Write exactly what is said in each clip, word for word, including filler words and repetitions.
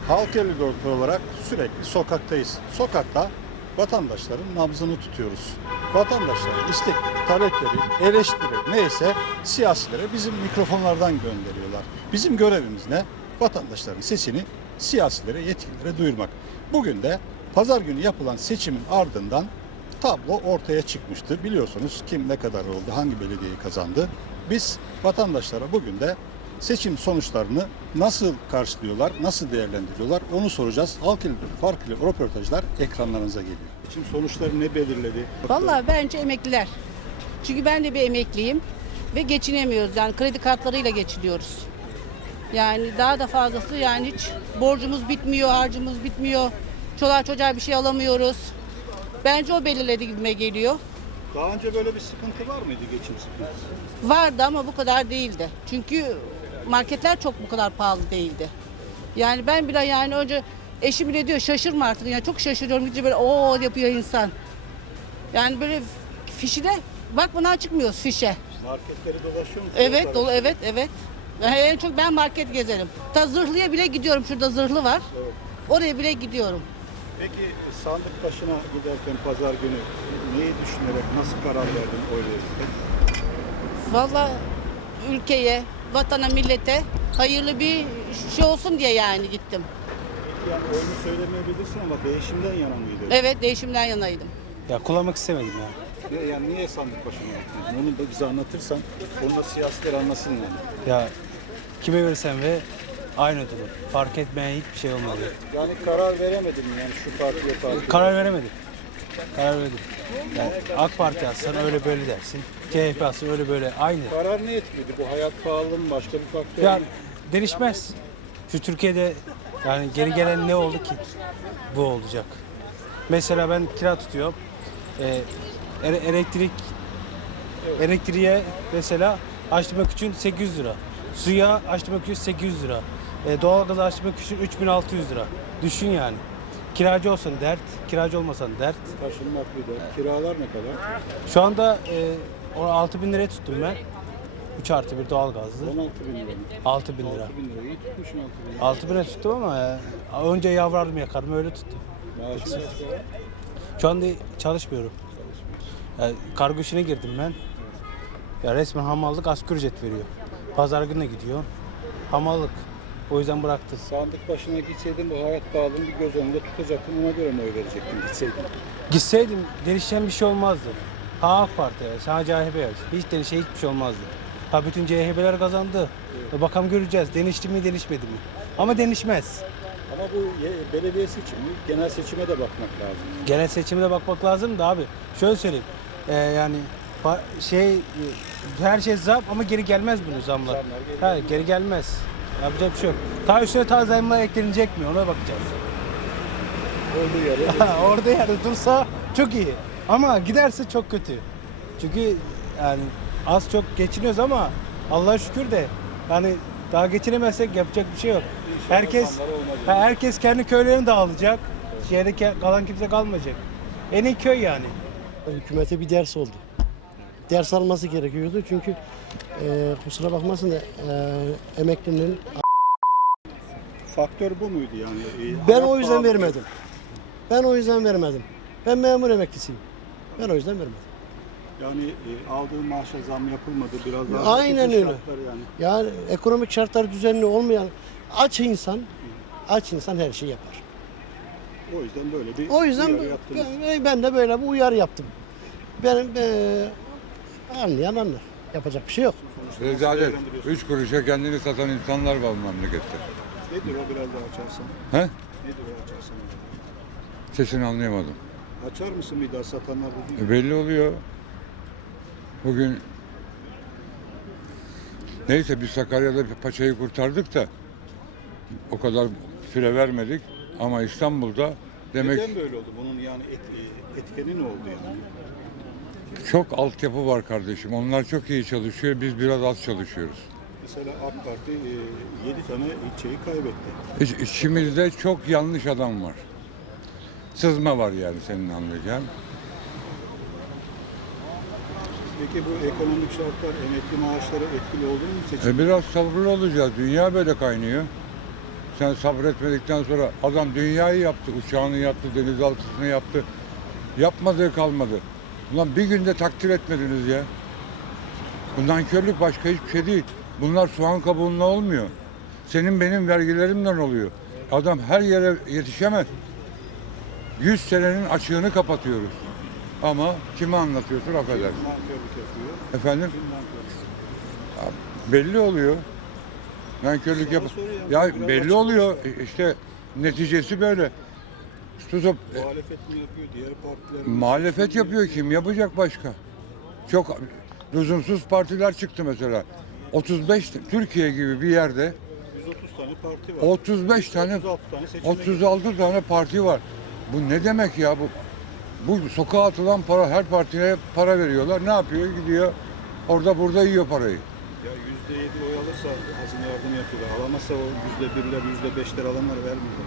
Halk elli dört olarak sürekli sokaktayız. Sokakta vatandaşların nabzını tutuyoruz. Vatandaşların istek, talepleri, eleştiri neyse siyasilere bizim mikrofonlardan gönderiyorlar. Bizim görevimiz ne? Vatandaşların sesini siyasilere, yetkililere duyurmak. Bugün de pazar günü yapılan seçimin ardından tablo ortaya çıkmıştı. Biliyorsunuz kim ne kadar oldu, hangi belediyeyi kazandı. Biz vatandaşlara bugün de seçim sonuçlarını nasıl karşılıyorlar, nasıl değerlendiriyorlar onu soracağız. Halk ile farklı röportajlar ekranlarınıza geliyor. Seçim sonuçları ne belirledi? Vallahi bence emekliler. Çünkü ben de bir emekliyim ve geçinemiyoruz. Yani kredi kartlarıyla geçiniyoruz. Yani daha da fazlası yani hiç borcumuz bitmiyor, harcımız bitmiyor. Çoluğa çocuğa bir şey alamıyoruz. Bence o belirledi gibime geliyor. Daha önce böyle bir sıkıntı var mıydı, geçim sıkıntısı? Vardı ama bu kadar değildi. Çünkü marketler çok bu kadar pahalı değildi. Yani ben bile yani önce eşim bile diyor şaşırma artık. Yani çok şaşırıyorum. Gidince böyle o yapıyor insan. Yani böyle fişine bakmadan çıkmıyoruz fişe. Marketleri dolaşıyor musunuz? Evet dolu evet evet. Yani en çok ben market gezerim. Ta zırhlıya bile gidiyorum. Şurada zırhlı var. Evet. Oraya bile gidiyorum. Peki sandık başına giderken pazar günü neyi düşünerek, nasıl karar verdin oy verirken? Vallahi ülkeye, vatana, millete hayırlı bir şey olsun diye yani gittim. Yani oyunu söylemeyebilirsin ama değişimden yana mıydın? Evet değişimden yanaydım. Ya kullanmak istemedim ya. Ne, yani niye sandık başına yaptın? Onu da bize anlatırsan, onu da siyasiler anlasın yani. Ya kime verirsen ve aynı durum. Fark etmeyen hiçbir şey olmadı. Yani karar veremedim yani şu partiye parti. Karar veremedim. Karar veremedim. Yani AK Parti alsan öyle böyle dersin. C H P alsan öyle böyle aynı. Karar ne etkiledi? Bu hayat pahalı mı? Başka bir faktör Yani mü? değişmez. Şu Türkiye'de yani geri gelen ne oldu ki? Bu olacak. Mesela ben kira tutuyorum. Ee, ele- elektrik elektriğe mesela açtırmak için sekiz yüz lira. Suya açtırmak için sekiz yüz lira. E, doğalgazı açtırmak için üç bin altı yüz lira. Düşün yani. Kiracı olsan dert, kiracı olmasan dert. Taşınmak bir de. Kiralar ne kadar? Şu anda e, altı bin liraya tuttum ben. üç artı bir doğalgazlı. on altı bin lira mı? altı bin lira. altı bin lira. İyi tutmuşsun altı bin lira. altı bine tuttum ama e, önce yavrardım yakardım öyle tuttum. Maaşı kaç para? Şu anda çalışmıyorum. Yani kargo işine girdim ben. Ya resmen hamallık asgari ücret veriyor. Pazar gününe gidiyor. Hamallık. O yüzden bıraktım. Sandık başına gitseydin bu hayat pahalılığını bir göz önünde tutacaktın. Ona göre mi oy verecektin gitseydin? Gitseydim değişen bir şey olmazdı. Ha AK Parti, ha C H P, hiç değişen hiçbir şey olmazdı. Ha bütün C H P'ler kazandı. Evet. Bakalım göreceğiz. Değişti mi, değişmedi mi? Ama değişmez. Ama bu ye- belediye seçimi, genel seçime de bakmak lazım. Genel seçimde bakmak lazım da abi. Şöyle söyleyeyim. Ee, yani ba- şey e, her şey zam ama geri gelmez bunu zamlar. Zamlar geri Ha, geri gelmez. Yapacak bir şey yok. Ta üstüne ta zamlar eklenecek mi ona bakacağız. Olduğu yere Orada yerde dursa çok iyi. Ama giderse çok kötü. Çünkü yani az çok geçiniyoruz ama Allah'a şükür de yani daha geçinemezsek yapacak bir şey yok. Herkes zamları olmaz ha, yani. herkes kendi köylerini dağılacak. Şehirde ke- kalan kimse kalmayacak. En iyi köy yani. Hükümete bir ders oldu. Ders alması gerekiyordu çünkü e, kusura bakmasın da e, emeklinin faktör bu muydu yani? Ee, ben hayat o yüzden pahalılığı- vermedim. Ben o yüzden vermedim. Ben memur emeklisiyim. Ben o yüzden vermedim. Yani e, aldığı maaşa zam yapılmadı biraz daha. Aynen bütün öyle. şartlar Yani. Yani ekonomik şartlar düzenli olmayan aç insan aç insan her şeyi yapar. O yüzden böyle bir O yüzden uyarı yaptınız. ben, ben de böyle bir uyarı yaptım. Benim e, anlayan anlar. Yapacak bir şey yok. Rezalet. Üç kuruşa kendini satan insanlar var bu memlekette. Nedir o, biraz daha açarsan? He? Nedir o, açarsan? Sesini anlayamadım. Açar mısın bir daha satanlar dediğin? E belli oluyor. Bugün neyse biz Sakarya'da bir paçayı kurtardık da o kadar süre vermedik ama İstanbul'da demek Neden böyle oldu? Bunun yani et, etkeni ne oldu yani? çok altyapı var kardeşim. Onlar çok iyi çalışıyor. Biz biraz az çalışıyoruz. Mesela AK Parti yedi tane ilçeyi kaybetti. İç- İçimizde çok yanlış adam var. Sızma var yani senin anlayacağın. Peki bu ekonomik şartlar emekli maaşları etkili oldu mu seçim? E biraz sabırlı olacağız. Dünya böyle kaynıyor. Sen sabretmedikten sonra adam dünyayı yaptı, uçağını yaptı, denizaltısını yaptı. Yapmadığı kalmadı. Ulan bir günde takdir etmediniz ya. Bu nankörlük başka hiçbir şey değil. Bunlar soğan kabuğunla olmuyor. Senin benim vergilerimden oluyor. Adam her yere yetişemez. Yüz senenin açığını kapatıyoruz. Ama kime anlatıyorsun affedersin. Nankörlük yapıyor. Efendim? Kim nankör? Belli oluyor. Nankörlük yap. Ya belli oluyor. İşte neticesi böyle. Tutup e, Muhalefet mi yapıyor? Diğer partiler mi? muhalefet yapıyor. Kim yapacak başka? Çok lüzumsuz partiler çıktı mesela. otuz beş Türkiye gibi bir yerde yüz otuz tane parti var. otuz beş tane otuz altı tane seçime otuz altı tane parti var. Bu ne demek ya bu? Bu sokağa atılan para, her partiye para veriyorlar. Ne yapıyor? Gidiyor orada burada yiyor parayı. Ya yüzde yedi oy alırsa hazine yardım yapıyorlar. Alamazsa o yüzde birler, yüzde beşler alanlar vermiyor.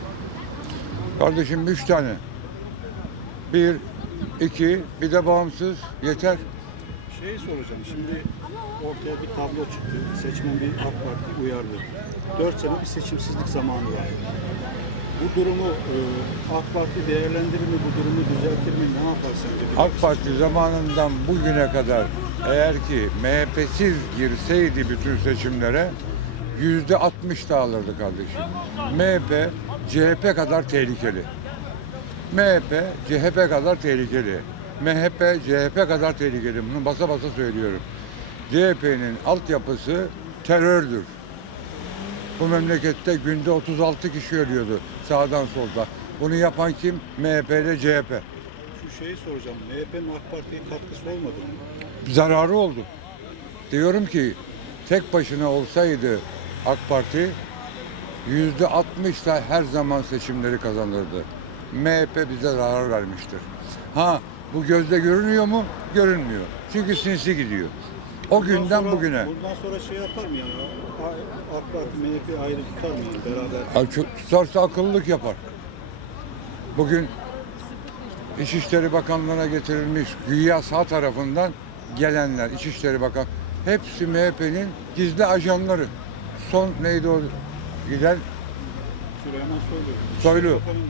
Kardeşim üç tane. Bir, iki, bir de bağımsız. Yeter. Şeyi soracağım. Şimdi ortaya bir tablo çıktı. Seçmen bir AK Parti uyardı. Dört sene bir seçimsizlik zamanı var. Bu durumu e, AK Parti değerlendirir mi? Bu durumu düzeltir mi? Ne yapar sence? AK Parti zamanından bugüne kadar eğer ki M H P'siz girseydi bütün seçimlere yüzde altmış da alırdı kardeşim. M H P, C H P kadar tehlikeli. M H P, C H P kadar tehlikeli. M H P, C H P kadar tehlikeli. Bunu basa basa söylüyorum. C H P'nin altyapısı terördür. Bu memlekette günde otuz altı kişi ölüyordu sağdan solda. Bunu yapan kim? M H P ile C H P. Şu şeyi soracağım. M H P'nin AK Parti'ye katkısı olmadı mı? Zararı oldu. Diyorum ki tek başına olsaydı AK Parti yüzde altmış da her zaman seçimleri kazanırdı. M H P bize zarar vermiştir. Ha bu gözle görünüyor mu? Görünmüyor. Çünkü sinsi gidiyor. O Bundan günden sonra- bugüne. Bundan sonra şey yapar mı yani? A- AK Parti M H P ayrı tutar mı yani beraber? Ay, çok- tutarsa akıllılık yapar. Bugün İçişleri Bakanlığı'na getirilmiş güya sağ tarafından gelenler, İçişleri Bakan, hepsi M H P'nin gizli ajanları. Son neydi o giden? Süleyman Soylu. Soylu. Bakanın-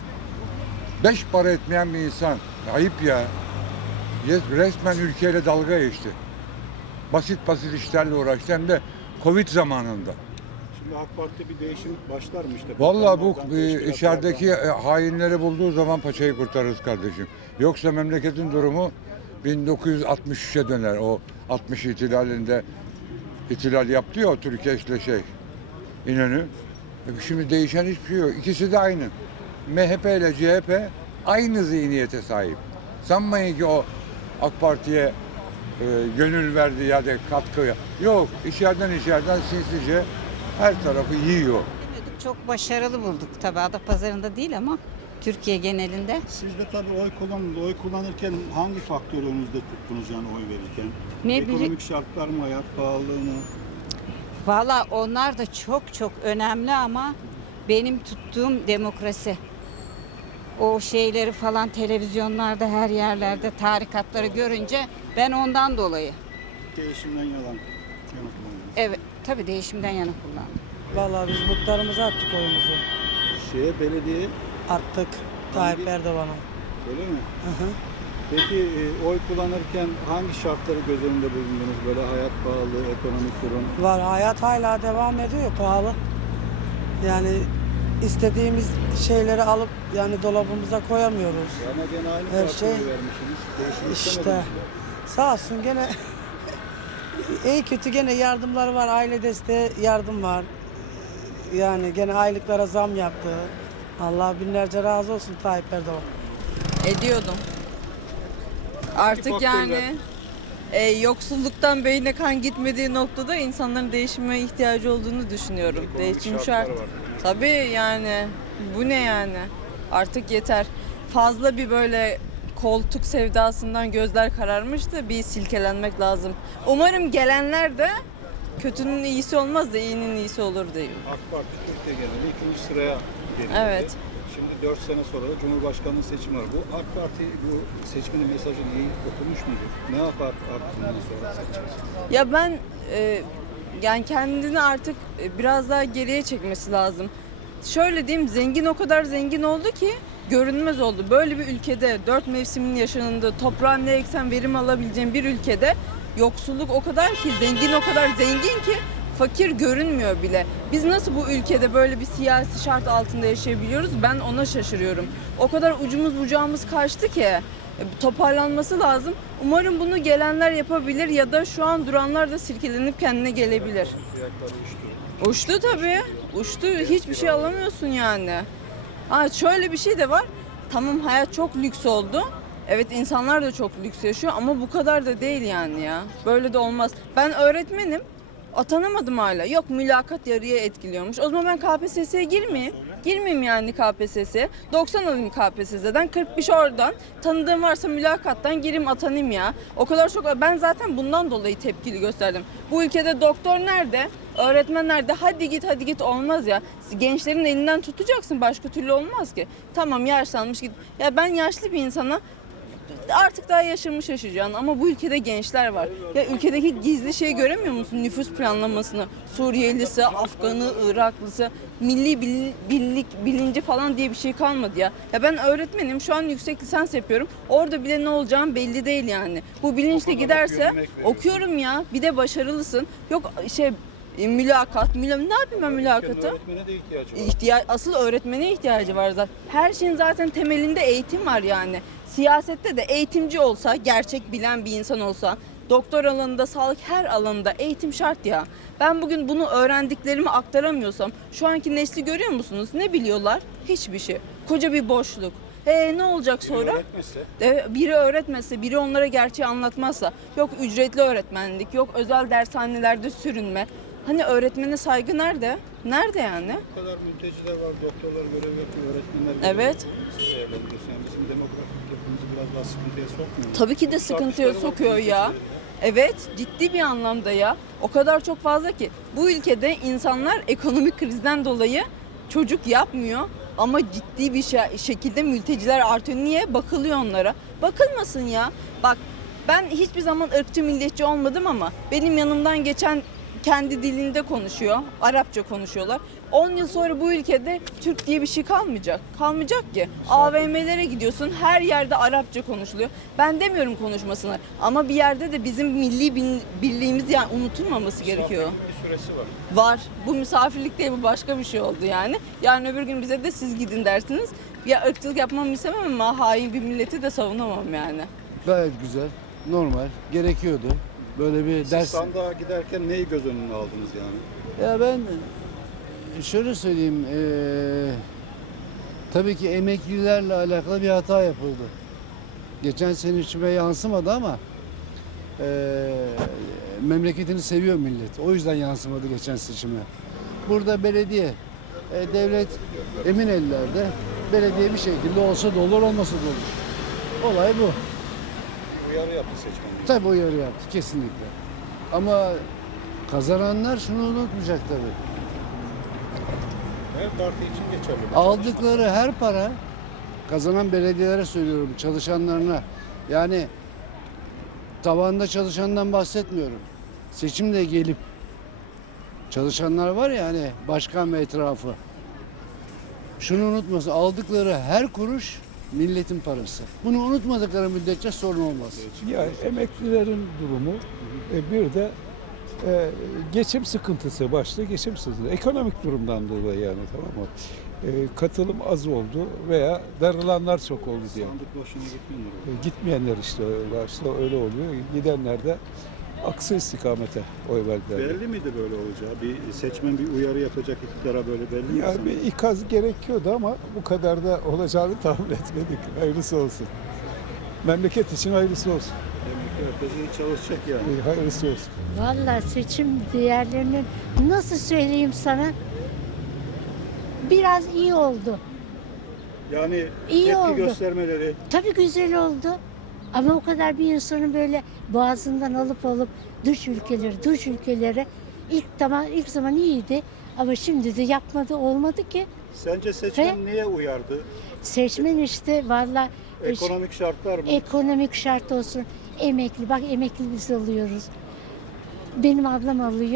Beş para etmeyen bir insan. Ayıp ya. Yes- Resmen ülkeyle dalga geçti. Basit basit işlerle uğraştı hem de Covid zamanında. Şimdi AK Parti bir değişim başlar mı işte? Vallahi bu Bakanlardan, e, teşkilatlardan. içerideki e, hainleri bulduğu zaman paçayı kurtarırız kardeşim. Yoksa memleketin durumu bin dokuz yüz altmış üçe döner. O altmış ihtilalinde ihtilal yaptı ya o Türkeş'le şey İnönü. E, Şimdi değişen hiçbir şey yok. İkisi de aynı. M H P ile C H P aynı zihniyete sahip. Sanmayın ki o AK Parti'ye e, gönül verdi ya da katkı. Yok. İçeriden içeriden sinsice her tarafı yiyor. Demiyorduk, çok başarılı bulduk tabii. Adapazarı'nda değil ama Türkiye genelinde. Siz de tabii oy kullanıldı. Oy kullanırken hangi faktörü önünüzde tuttunuz yani oy verirken? Ne Ekonomik bileyim. şartlar mı, hayat pahalılığı mı? Valla onlar da çok çok önemli ama benim tuttuğum demokrasi. O şeyleri falan televizyonlarda her yerlerde tarikatları görünce ben ondan dolayı. Değişimden yalan. Yana kullanıldı. Evet tabii değişimden yana kullandım. Vallahi biz muhtarımıza attık oyumuzu. Şeye belediye Attık Tayyip Erdoğan'a. öyle mi? Hı hı. Peki e, oy kullanırken hangi şartları göz önünde bulundunuz? Böyle hayat pahalılığı, ekonomik durum. Var, hayat hala devam ediyor pahalı. Yani istediğimiz şeyleri alıp yani dolabımıza koyamıyoruz. Ama gene aynı Her partiye şey- vermişsiniz. Değişim İşte istemediniz. sağ olsun gene iyi kötü gene yardımları var. Aile desteği yardım var. Yani gene aylıklara zam yaptı. Allah binlerce razı olsun Tayyip Erdoğan. Ediyordum. Artık faktörler? yani e, yoksulluktan beyne kan gitmediği noktada insanların değişime ihtiyacı olduğunu düşünüyorum. Ekonomik Değişim şartlar şart. var. Tabii yani bu ne yani? Artık yeter. Fazla bir böyle koltuk sevdasından gözler kararmış da bir silkelenmek lazım. Umarım gelenler de kötünün iyisi olmaz da iyinin iyisi olur diyor. AK Parti Türkiye genelinde ikinci sıraya gerildi. Evet. Şimdi dört sene sonra da Cumhurbaşkanlığı seçimi var. Bu AK Parti bu seçmenin mesajını iyi okumuş muydu? Ne yapar AK bundan sonra seçim? Ya ben e, Yani kendini artık e, biraz daha geriye çekmesi lazım. Şöyle diyeyim, zengin o kadar zengin oldu ki görünmez oldu. Böyle bir ülkede, dört mevsimin yaşandığı, toprağa ne eksen verim alabileceğin bir ülkede yoksulluk o kadar ki, zengin o kadar zengin ki fakir görünmüyor bile. Biz nasıl bu ülkede böyle bir siyasi şart altında yaşayabiliyoruz? Ben ona şaşırıyorum. O kadar ucumuz bucağımız kaçtı ki e, toparlanması lazım. Umarım bunu gelenler yapabilir ya da şu an duranlar da silkelenip kendine gelebilir. Uçtu tabii. Uçtu. Hiçbir şey alamıyorsun yani. Ha, şöyle bir şey de var. Tamam, hayat çok lüks oldu. Evet, insanlar da çok lüks yaşıyor ama bu kadar da değil yani ya. Böyle de olmaz. Ben öğretmenim. Atanamadım hala. Yok, mülakat yarıya etkiliyormuş. O zaman ben K P S S'ye girmeyeyim. Girmeyeyim yani K P S S'ye. doksan alayım K P S S'den. kırk beş oradan. Tanıdığım varsa mülakattan gireyim, atanayım ya. O kadar çok. Ben zaten bundan dolayı tepkili gösterdim. Bu ülkede doktor nerede? Öğretmen nerede? Hadi git hadi git olmaz ya. Gençlerin elinden tutacaksın. Başka türlü olmaz ki. Tamam, yaşlanmış git. Ya ben yaşlı bir insana artık daha yaşamış yaşayacaksın ama bu ülkede gençler var. Ya ülkedeki gizli şeyi göremiyor musun? Nüfus planlamasını, Suriyelisi, Afganı, Iraklısı, milli bil- birlik bilinci falan diye bir şey kalmadı ya. Ya ben öğretmenim, şu an yüksek lisans yapıyorum. Orada bile ne olacağım belli değil yani. Bu bilinçle giderse okuyorum ya. Bir de başarılısın. Yok şey e, mülakat, müla ne yapayım ben mülakatı? Öğretmene de ihtiyacı var. İhtiyaç, asıl öğretmene ihtiyacı var zaten. Her şeyin zaten temelinde eğitim var yani. Siyasette de eğitimci olsa, gerçek bilen bir insan olsa, doktor alanında, sağlık her alanında eğitim şart ya. Ben bugün bunu öğrendiklerimi aktaramıyorsam, şu anki nesli görüyor musunuz? Ne biliyorlar? Hiçbir şey. Koca bir boşluk. E ne olacak sonra? Öğretmezse? E, biri öğretmezse, biri onlara gerçeği anlatmazsa, yok ücretli öğretmenlik, yok özel dershanelerde sürünme. Hani öğretmene saygı nerede? Nerede yani? Bu kadar mülteciler var, doktorlar görev yapıyor, öğretmenler görev Evet. yapıyor. Siz değerlendiriyorsunuz. Yani bizim demografik yapımızı biraz daha sıkıntıya sokmuyor mu? Tabii ki de sıkıntıya Artışları var, sokuyor ya. Evet, ciddi bir anlamda ya. O kadar çok fazla ki. Bu ülkede insanlar ekonomik krizden dolayı çocuk yapmıyor. Ama ciddi bir şey- şekilde mülteciler artıyor. Niye? Bakılıyor onlara. Bakılmasın ya. Bak, ben hiçbir zaman ırkçı milliyetçi olmadım ama benim yanımdan geçen kendi dilinde konuşuyor. Arapça konuşuyorlar. on yıl sonra bu ülkede Türk diye bir şey kalmayacak. Kalmayacak ki. A V M'lere gidiyorsun, her yerde Arapça konuşuluyor. Ben demiyorum konuşmasınlar ama bir yerde de bizim milli bil- birliğimiz yani unutulmaması gerekiyor. Bir süresi var. Var. Bu misafirlik değil, bu başka bir şey oldu yani. Yarın öbür gün bize de siz gidin dersiniz. Ya ırkçılık yapmamı istemem ama hain bir milleti de savunamam yani. Gayet güzel, normal, gerekiyordu. Böyle bir Siz ders... sandığa giderken neyi göz önüne aldınız yani? Ya ben şöyle söyleyeyim, eee, tabii ki emeklilerle alakalı bir hata yapıldı. Geçen sene içime yansımadı ama eee, memleketini seviyor millet. O yüzden yansımadı geçen seçime. Burada belediye, e, devlet emin ellerde, belediye bir şekilde olsa da olur, olmasa da olur. Olay bu. Uyarı yaptı seçmenler. Tabii uyarı yaptı kesinlikle. Ama kazananlar şunu unutmayacak tabii. Her parti için geçerli. Aldıkları her para, kazanan belediyelere söylüyorum, çalışanlarına. Yani tabanda çalışandan bahsetmiyorum. Seçimle gelip çalışanlar var ya hani başkan ve etrafı. Şunu unutmasın, aldıkları her kuruş milletin parası. Bunu unutmadıkları müddetçe sorun olmaz. Ya emeklilerin durumu e, bir de e, geçim sıkıntısı başta geçim sıkıntısı. Ekonomik durumdan dolayı yani, tamam mı? E, katılım az oldu veya darılanlar çok oldu diye. Sandık boşuna gitmiyorlar. E, gitmeyenler işte başta öyle oluyor. Gidenler de aksi istikamete oy verdiler. Belli miydi böyle olacağı? Bir seçmen bir uyarı yapacak iktidara böyle belli mi? Ya bir ikaz gerekiyordu ama bu kadar da olacağını tahmin etmedik. Hayırlısı olsun. Memleket için hayırlısı olsun. Herkes iyi çalışacak yani. E, hayırlısı olsun. Vallahi seçim diğerlerinin nasıl söyleyeyim sana, biraz iyi oldu. Yani İyi tepki oldu. göstermeleri. Tabii güzel oldu. Ama o kadar bir insanın böyle boğazından alıp alıp dış ülkeleri, dış ülkelere ilk zaman ilk zaman iyiydi ama şimdi de yapmadı, olmadı ki. Sence seçmen He? niye uyardı? Seçmen işte vallahi e, Ekonomik şartlar mı? ekonomik şart olsun. Emekli, bak emekli biz alıyoruz. Benim ablam alıyor.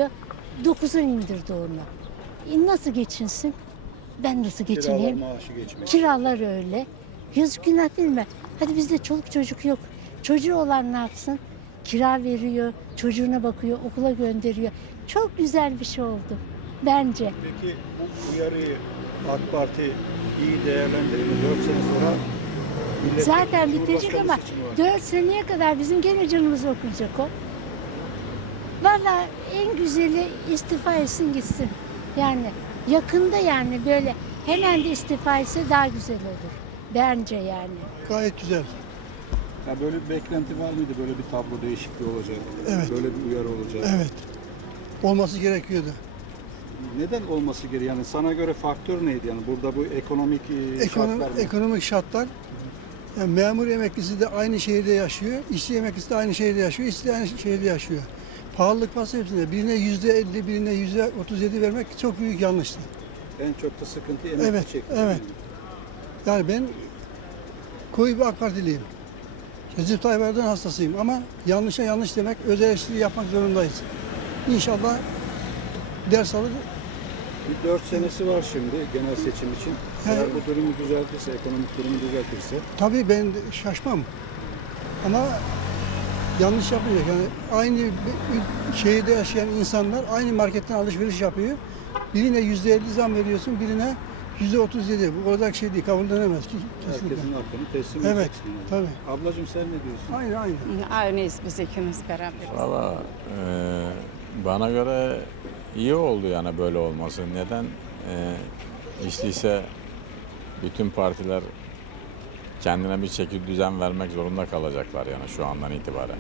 dokuza indirdi onu. E, nasıl geçinsin? Ben nasıl Kiralar, geçineyim? maaşı geçmek. Kiralar öyle. Yazık günah değil mi? Hadi bizde çoluk çocuk yok. Çocuğu olan ne yapsın? Kira veriyor, çocuğuna bakıyor, okula gönderiyor. Çok güzel bir şey oldu bence. Peki bu uyarıyı AK Parti iyi değerlendirir mi? dört sene sonra millet Zaten bitecek Cumhurbaşkanlığı ama seçimi var. dört seneye kadar bizim gene canımız okuyacak o. Valla en güzeli istifa etsin gitsin. Yani yakında yani böyle hemen de istifa etse daha güzel olur. Bence yani. Gayet güzel. Ya böyle bir beklenti var mıydı? Böyle bir tablo değişikliği olacak. Evet. Böyle bir uyarı olacak. Evet. Olması gerekiyordu. Neden olması gerekiyor? Yani sana göre faktör neydi? Yani burada bu ekonomik e, Ekonomi, şartlar mı? ekonomik şartlar. Yani memur emeklisi de aynı şehirde yaşıyor, işçi emeklisi de aynı şehirde yaşıyor, işçi de aynı şehirde yaşıyor. Pahalılık varsa hepsinde. Birine yüzde elli, birine yüzde otuz yedi vermek çok büyük yanlıştı. En çok da sıkıntı emekli Evet, çekti. evet. Yani ben koyu bir AK Partiliyim. Recep Tayyip Erdoğan hastasıyım ama yanlışa yanlış demek, öz eleştiri yapmak zorundayız. İnşallah ders alır. Bir dört senesi var şimdi genel seçim için. Eğer Evet. bu durumu düzeltirse, ekonomik durumu düzeltirse Tabii ben de şaşmam. Ama yanlış yapmayacak. Yani aynı bir şehirde yaşayan insanlar aynı marketten alışveriş yapıyor. Birine yüzde elli zam veriyorsun, birine yüzde otuz yedi. Bu olacak şey değil, kabullenemez ki. Kesinlikle. herkesin hakkını teslim Evet, edeceksin. yani. tabii. Ablacığım sen ne diyorsun? Aynı aynı. Aynıyız biz ikimiz beraber. Valla e, bana göre iyi oldu yani böyle olması. Neden? E, işte ise bütün partiler kendine bir şekil düzen vermek zorunda kalacaklar yani şu andan itibaren.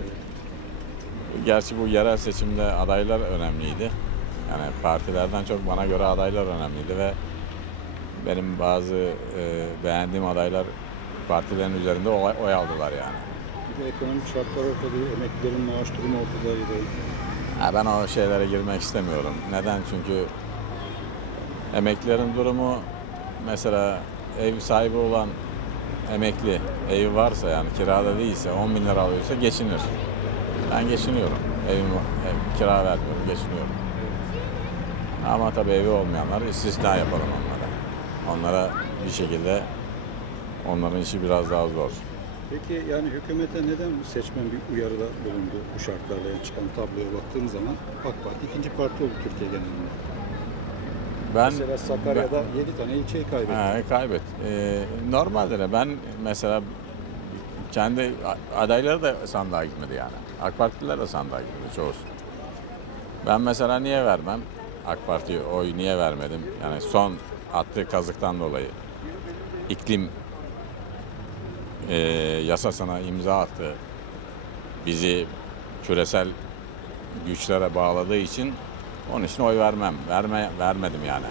Gerçi bu yerel seçimde adaylar önemliydi. Yani partilerden çok bana göre adaylar önemliydi ve benim bazı e, beğendiğim adaylar partilerin üzerinde oy, oy aldılar yani. Bir de ekonomik şartlar ortada, emeklilerin maaş durumu ortadaydı. Ha, ben o şeylere girmek istemiyorum. Neden? Çünkü emeklilerin durumu mesela ev sahibi olan emekli evi varsa yani kirada değilse on bin lira alıyorsa geçinir. Ben geçiniyorum. Evim, ev, kira vermiyorum, geçiniyorum. Ama tabii evi olmayanlar istisna yapalım onlara. Onlara bir şekilde onların işi biraz daha zor. Peki yani hükümete neden seçmen bir uyarıda bulundu bu şartlarla yani çıkan tabloya baktığım zaman AK Parti ikinci parti oldu Türkiye genelinde. Ben Mesela Sakarya'da yedi tane ilçeyi kaybetti. He, kaybet. Ee, normaldir. ya. Ben mesela kendi adayları da sandığa gitmedi yani. AK Partililer de sandığa gitmedi çoğusu. Ben mesela niye vermem? AK Parti'ye oy niye vermedim? Yani son attığı kazıktan dolayı iklim e, yasasına imza attı. Bizi küresel güçlere bağladığı için onun için oy vermem. Verme, vermedim yani.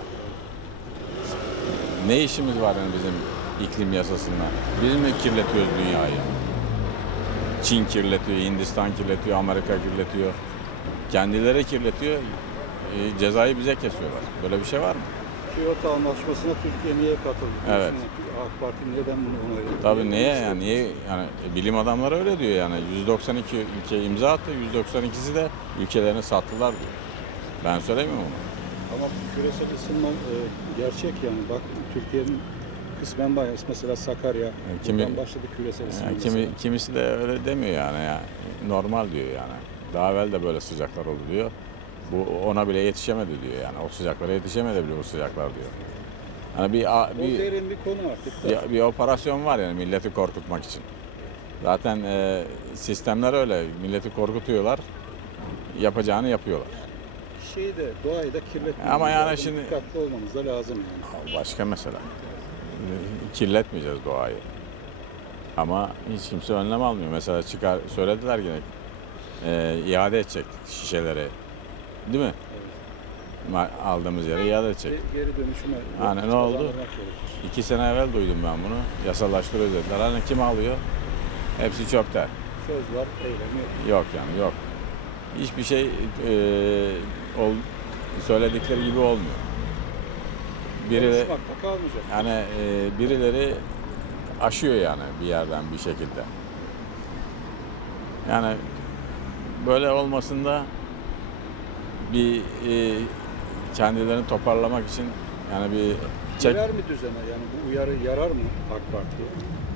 Ne işimiz var yani bizim iklim yasasında? Biz mi kirletiyoruz dünyayı? Çin kirletiyor, Hindistan kirletiyor, Amerika kirletiyor. Kendileri kirletiyor, e, cezayı bize kesiyorlar. Böyle bir şey var mı? Kyoto Anlaşması'na Türkiye niye katıldı? Evet. AK Parti neden bunu onayladı? Tabii niye yani niye yani e, bilim adamları öyle diyor yani yüz doksan iki ülke imza attı, yüz doksan ikisi de ülkelerini sattılar diyor. Ben söylemiyorum onu. Ama küresel ısınma e, gerçek yani. Bak Türkiye'nin kısmen bayağı mesela Sakarya kimi- buradan başladı küresel ısınma. Yani kimi, kimisi de öyle demiyor yani, yani normal diyor yani. Daha evvel de böyle sıcaklar oldu diyor. Bu ona bile yetişemedi diyor yani. O sıcaklara yetişemedi bile bu sıcaklar diyor. Yani bir a- O bir derin bir konu artık. da. bir, bir operasyon var yani milleti korkutmak için. Zaten e, sistemler öyle. Milleti korkutuyorlar. Yapacağını yapıyorlar. Şeyi de doğayı da kirletmemiz Ama yani lazım. şimdi- Dikkatli olmamız da lazım yani. Başka mesele. Kirletmeyeceğiz doğayı. Ama hiç kimse önlem almıyor. Mesela çıkar söylediler yine e, iade edecek şişeleri. Değil mi? Ma- Aldığımız yere iade edecek. Ge- Geri dönüşüme Yani ne oldu? kazandırmak gerekir. İki sene evvel duydum ben bunu. Yasallaştırıyor dediler. Hani kim alıyor? Hepsi çöpte. Söz var, eylemi yok. Yok yani yok. Hiçbir şey e, ol, söyledikleri gibi olmuyor. Biri, Konuşmakta kalmayacak. yani e, birileri aşıyor yani bir yerden bir şekilde. Yani böyle olmasında bir e, kendilerini toparlamak için yani bir çek Yarar mı düzene? Yani bu uyarı yarar mı AK Parti'ye?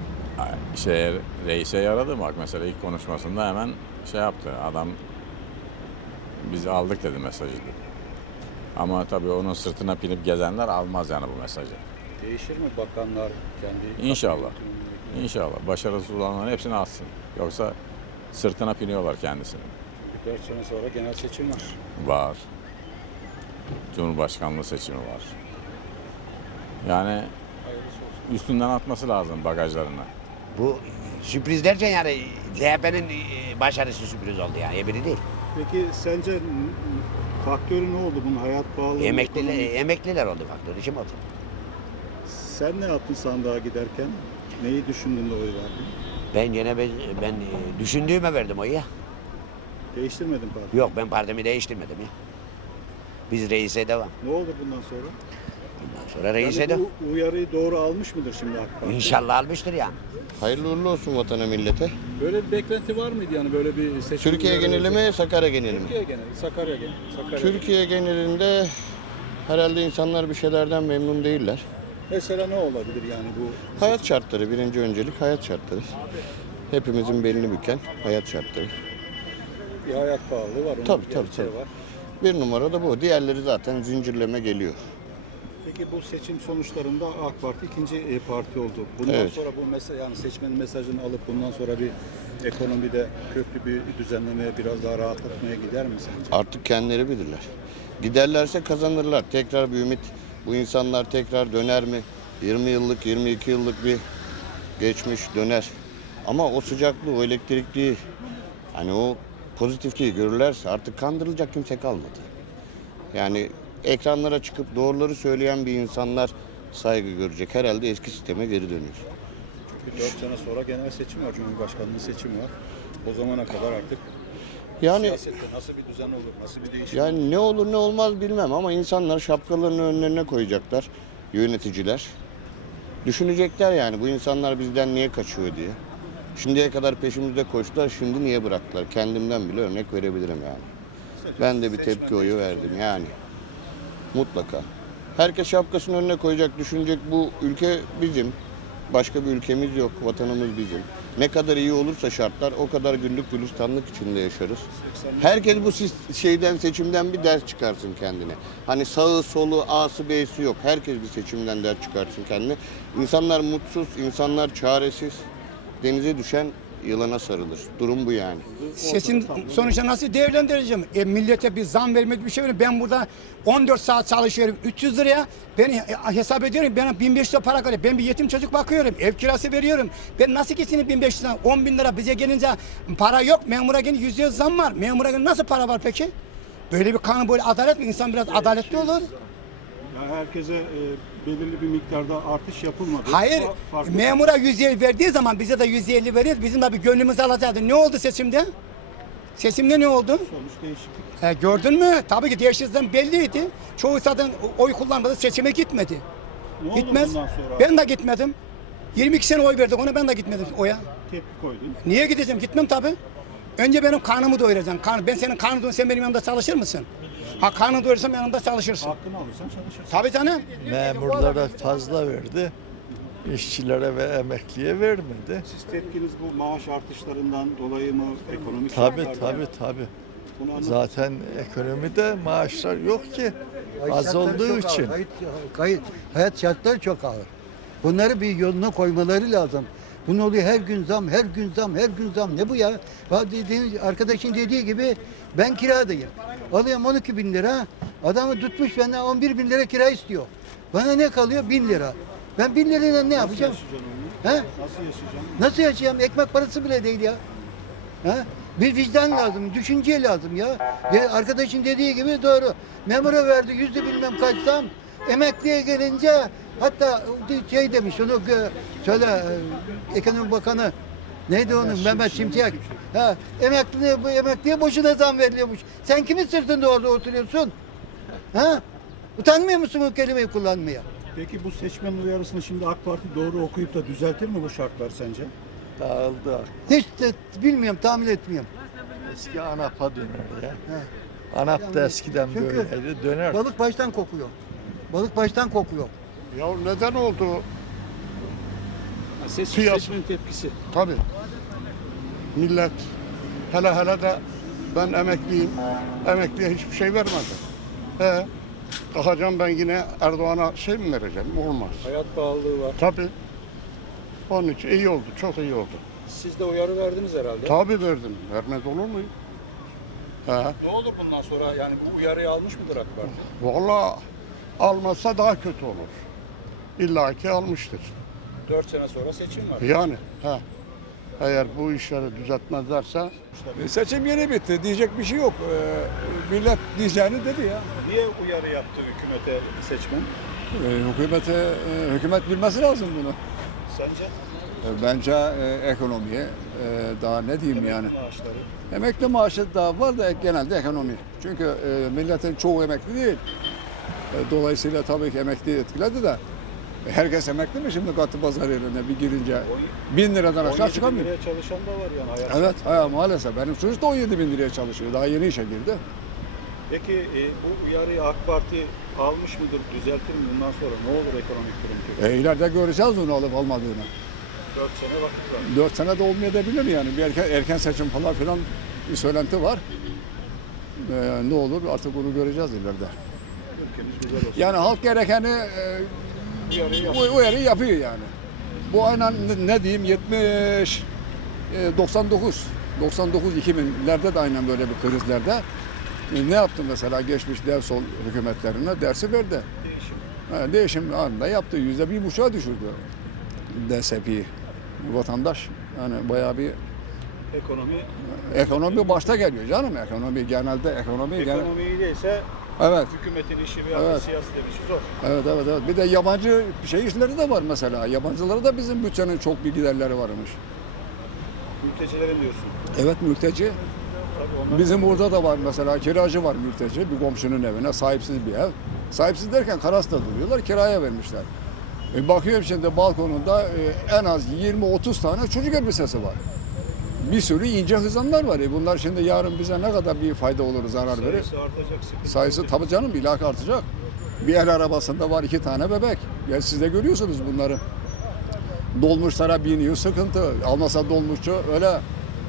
şey reise yaradı bak mesela ilk konuşmasında hemen şey yaptı adam biz aldık dedi mesajı dedi. Ama tabii onun sırtına binip gezenler almaz yani bu mesajı. Değişir mi bakanlar kendi? İnşallah. İnşallah. Başarısız olanların hepsini alsın. Yoksa sırtına biniyorlar kendisini. dört sene sonra genel seçim var. Var. Cumhurbaşkanlığı seçimi var. Yani üstünden atması lazım bagajlarına. Bu sürpriz derken yani C H P'nin başarısı sürpriz oldu yani, ebiri değil. Peki sence n- faktörü ne oldu bunun hayat pahalılığı? Emekliler, ekonomi- emekliler oldu faktör, işim oldu. Sen ne yaptın sandığa giderken? Neyi düşündün de oy verdin? Ben gene ben, ben düşündüğüme verdim oyu ya. Değiştirmedin parti. Yok, ben partimi değiştirmedim ya. Biz reise devam. Ne olur bundan sonra? Bundan sonra reise Yani devam. bu uyarıyı doğru almış mıdır şimdi AK Parti? İnşallah almıştır yani. Hayırlı uğurlu olsun vatana millete. Böyle bir beklenti var mıydı yani böyle bir seçim? Türkiye uyarı geneli olacak? mi, Sakarya geneli mi? Türkiye geneli, Sakarya geneli. Sakarya Türkiye genelinde herhalde insanlar bir şeylerden memnun değiller. Mesela ne olabilir yani bu? Hayat şartları, birinci öncelik hayat şartları. Hepimizin belini büken hayat şartları. Bir hayat pahalılığı var. Onun Tabii, bir tabii, gerçeği tabii. var. Bir numara da bu. Diğerleri zaten zincirleme geliyor. Peki bu seçim sonuçlarında AK Parti ikinci e, parti oldu. Bundan Evet. sonra bu mesela yani seçmenin mesajını alıp bundan sonra bir ekonomide köklü bir düzenlemeye biraz daha rahatlatmaya gider mi sence? Artık kendileri bilirler. Giderlerse kazanırlar. Tekrar bir ümit. Bu insanlar tekrar döner mi? yirmi yıllık, yirmi iki yıllık bir geçmiş döner. Ama o sıcaklığı, o elektrikliği, hani o pozitifliği görürlerse artık kandırılacak kimse kalmadı. Yani ekranlara çıkıp doğruları söyleyen bir insanlar saygı görecek. Herhalde eski sisteme geri dönüyor. Çünkü dört sene sonra genel seçim var, Cumhurbaşkanlığı seçimi var. O zamana kadar artık Yani siyasette nasıl bir düzen olur, nasıl bir değişim? yani ne olur ne olmaz bilmem ama insanlar şapkalarını önlerine koyacaklar, yöneticiler. Düşünecekler yani bu insanlar bizden niye kaçıyor diye. Şimdiye kadar peşimizde koştular, şimdi niye bıraktılar? Kendimden bile örnek verebilirim yani. Ben de bir tepki oyu verdim yani. Mutlaka. Herkes şapkasını önüne koyacak, düşünecek bu ülke bizim. Başka bir ülkemiz yok, vatanımız bizim. Ne kadar iyi olursa şartlar o kadar güllük gülistanlık içinde yaşarız. Herkes bu sis- şeyden seçimden bir ders çıkarsın kendine. Hani sağı solu A'sı B'si yok. Herkes bir seçimden ders çıkarsın kendine. İnsanlar mutsuz, insanlar çaresiz. Denize düşen yılana sarılır. Durum bu yani. Seçim sonuçta nasıl değerlendireceğim? E, millete bir zam vermek bir şey verin. Ben burada on dört saat çalışıyorum. üç yüz liraya ben hesap ediyorum. Ben bin beş yüz lira para kalıyor. Ben bir yetim çocuk bakıyorum. Ev kirası veriyorum. Ben nasıl geçineyim bin beş yüz lira? on bin lira bize gelince para yok. Memura gelince yüzde yüz zam var. Memura gelince nasıl para var peki? Böyle bir kanun, böyle adalet mi? İnsan biraz adaletli olur. Yani herkese e, belirli bir miktarda artış yapılmadı. Hayır, Fa- farklı- memura yüz elli verdiği zaman bize de yüz elli verir. Bizim de bir gönlümüz alacaktı. Ne oldu seçimde? Seçimde ne oldu? Sonuç değişiklik. E, gördün mü? Tabii ki değişiklikten belliydi. Çoğu zaten oy kullanmadı, seçime gitmedi. Ne oldu Gitmez. bundan sonra? Ben de gitmedim. yirmi iki sene oy verdik ona, ben de gitmedim oya. Tepki koydun. Niye gideceğim? Gitmem tabii. Önce benim karnımı doyuracaksın. Karn, ben senin karnını doyurayım, sen benim yanımda çalışır mısın? Ha karnını doyursam yanımda çalışırsın. Hakkını alırsan çalışırsın. Tabii canım. Memurlara fazla verdi, işçilere ve emekliye vermedi. Siz tepkiniz bu maaş artışlarından dolayı mı? Ekonomik Tabii şartlardan? tabii tabii. Bunu anlat- Zaten ekonomide maaşlar yok ki. Az olduğu için. Hayat, hayat, hayat şartları çok ağır. Bunları bir yoluna koymaları lazım. Bunun oluyor her gün zam, her gün zam, her gün zam. Ne bu ya? Ha dediğin, arkadaşın dediği gibi ben kiradayım. Alıyorum on iki bin lira. Adamı tutmuş benden on bir bin lira kira istiyor. Bana ne kalıyor? Bin lira. Ben bin lirayla ne yapacağım? He? Nasıl yaşayacağım? Nasıl yaşayacağım? Ekmek parası bile değil ya. Ha? Bir vicdan lazım, düşünce lazım ya. De, arkadaşın dediği gibi doğru. Memura verdi yüzde bilmem kaç zam. Emekliye gelince hatta şey demiş onu gö- söyle e, ekonomi bakanı neydi onun Mehmet Şimşek. Ha, emekliye, bu emekliye boşuna zam veriliyormuş. Sen kimin sırtında orada oturuyorsun? Ha? Utanmıyor musun o kelimeyi kullanmaya? Peki bu seçmen uyarısını şimdi AK Parti doğru okuyup da düzeltir mi bu şartlar sence? Dağıldı. Hiç de bilmiyorum, tahmin etmiyorum. Eski ANAP'a döner ya. Ha. ANAP da eskiden Çünkü böyleydi. Döner. Balık baştan kokuyor. Balık baştan kokuyor. Ya neden oldu? Seç, Piyasa. seçmenin tepkisi. Tabii. Millet hele hele de ben emekliyim. Emekliye hiçbir şey vermedi. He. Kalkacağım ben yine Erdoğan'a şey mi vereceğim? Olmaz. Hayat pahalılığı var. Tabii. Onun için iyi oldu. Çok iyi oldu. Siz de uyarı verdiniz herhalde. Tabii verdim. Vermez olur muyum? He. Ne olur bundan sonra, yani bu uyarıyı almış mıdır AK Parti? Vallahi almazsa daha kötü olur. İlla ki almıştır. dört sene sonra seçim var. Yani he. Eğer bu işleri düzeltmezlerse Seçim yeni bitti. Diyecek bir şey yok. Ee, millet diyeceğini dedi ya. Niye uyarı yaptı hükümete seçmen? Ee, hükümete, e, hükümet bilmesi lazım bunu. Sence? Ee, bence e, ekonomiye e, daha ne diyeyim yani. Maaşları. Emekli maaşı da var da genelde ekonomi. Çünkü e, milletin çoğu emekli değil. E, dolayısıyla tabii ki emekli etkiledi de. E, herkes emekli mi şimdi katı pazar yerine bir girince? Bin liradan aşağı çıkamıyor. on yedi bin liraya çalışan da var yani hayat. Evet, ha, maalesef. Benim çocuk da on yedi bin liraya çalışıyor. Daha yeni işe girdi. Peki e, bu uyarıyı AK Parti almış mıdır, düzeltir mi bundan sonra? Ne olur ekonomik durum kötü? E, ileride göreceğiz onu alıp almadığını. dört sene vakit var. Dört sene de olmayabilir yani. Bir erken, erken seçim falan filan bir söylenti var. Ee, ne olur artık onu göreceğiz ileride. Ülkemiz güzel olsun. Yani halk gerekeni e, Uyarıyı yap- u- uyarı yapıyor yani. Bu aynen ne, ne diyeyim yetmiş, e, doksan dokuz, doksan dokuz iki binlerde de aynen böyle bir krizlerde. E, ne yaptı mesela geçmiş dev sol hükümetlerine dersi verdi. Değişim. Ha, değişim anında yaptı. Yüzde bir buçuğa düşürdü D S P'yi. Vatandaş yani bayağı bir Ekonomi, ekonomi başta geliyor canım. Ekonomi genelde ekonomi genel. ekonomi iyi değilse Evet. hükümetin işi veya Evet. siyasetin işi zor. Evet evet evet. Bir de yabancı şey işleri de var mesela. Yabancılara da bizim bütçenin çok bir giderleri varmış. Mültecilerin diyorsun. Evet mülteci. Tabii onlar Bizim burada da var mesela kiracı var mülteci. Bir komşunun evine sahipsiz bir ev. Sahipsiz derken Karas'ta duruyorlar. Kiraya vermişler. E bakıyorum şimdi balkonunda e, en az yirmi otuz tane çocuk elbisesi var. Bir sürü ince hızanlar var. E bunlar şimdi yarın bize ne kadar bir fayda olur, zarar verir? sayısı artacak. sıkıntı Sayısı olacak. tabii canım ilak artacak. Bir el arabasında var iki tane bebek. Ya siz de görüyorsunuz bunları. Dolmuşlara biniyor sıkıntı. Almasa dolmuşçu öyle. Ek-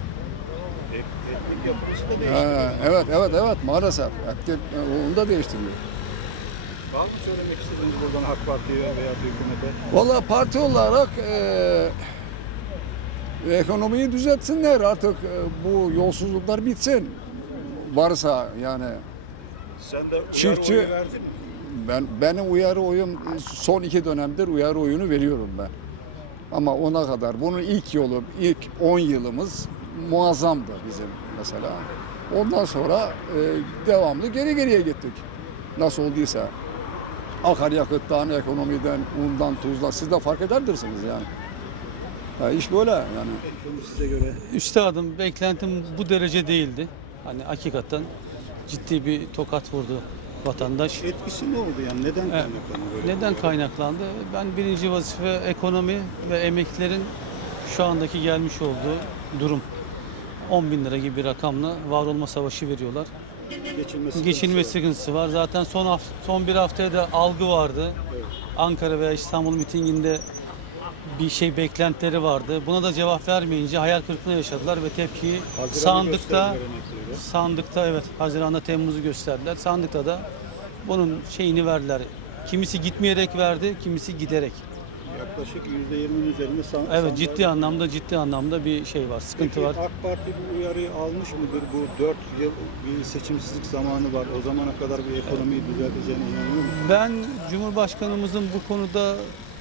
Etnik yapısı da değişti. Ee, evet evet evet maalesef. Etki, onu da değiştiriyor. Var mı söylemek istediğiniz buradan AK Parti'ye veya hükümete? Vallahi parti olarak e, ekonomiyi düzeltsinler artık e, bu yolsuzluklar bitsin. Varsa yani Sen de uyarı Çiftçi- oyu verdin mi? ben benim uyarı oyum son iki dönemdir uyarı oyunu veriyorum ben. Ama ona kadar bunun ilk yolu ilk on yılımız muazzamdı bizim mesela. Ondan sonra e, devamlı geri geriye gittik. Nasıl olduysa. Akaryakıttan, ekonomiden, undan, tuzdan siz de fark ederdirsiniz yani. Ya iş böyle yani. Ekonomi size göre. Üstadım beklentim bu derece değildi. Hani hakikaten ciddi bir tokat vurdu vatandaş. Etkisi ne oldu yani? Neden Evet. kaynaklandı böyle? Neden kaynaklandı? Ben birinci vazife ekonomi ve emeklilerin şu andaki gelmiş olduğu durum. on bin lira gibi bir rakamla var olma savaşı veriyorlar. Geçinme sıkıntısı Geçinme var. sıkıntısı var. Zaten son hafta, son bir haftaya da algı vardı. Evet. Ankara veya İstanbul mitinginde bir şey beklentileri vardı. Buna da cevap vermeyince hayal kırıklığına yaşadılar ve tepkiyi Haziran'ı sandıkta gösterdiler emeklileri. sandıkta evet Haziran'da Temmuz'u gösterdiler. Sandıkta da bunun şeyini verdiler. Kimisi gitmeyerek verdi, kimisi giderek. Yaklaşık yüzde yirminin üzerinde san- Evet sandığa- ciddi anlamda ciddi anlamda bir şey var, sıkıntı Peki var. AK Parti bu uyarıyı almış mıdır? Bu dört yıl bir seçimsizlik zamanı var. O zamana kadar bir ekonomiyi düzelteceğine inanıyor musun? Ben Cumhurbaşkanımızın bu konuda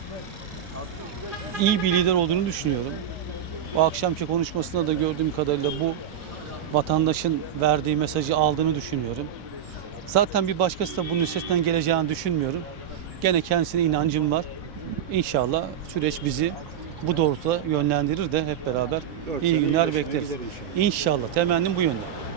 iyi bir lider olduğunu düşünüyorum. O akşamki konuşmasında da gördüğüm kadarıyla bu vatandaşın verdiği mesajı aldığını düşünüyorum. Zaten bir başkası da bunun üstesinden geleceğini düşünmüyorum. Gene kendisine inancım var. İnşallah süreç bizi bu doğrultuda yönlendirir de hep beraber Dört iyi sene günler iyileşmeye bekleriz. gider inşallah. İnşallah temennim bu yönde.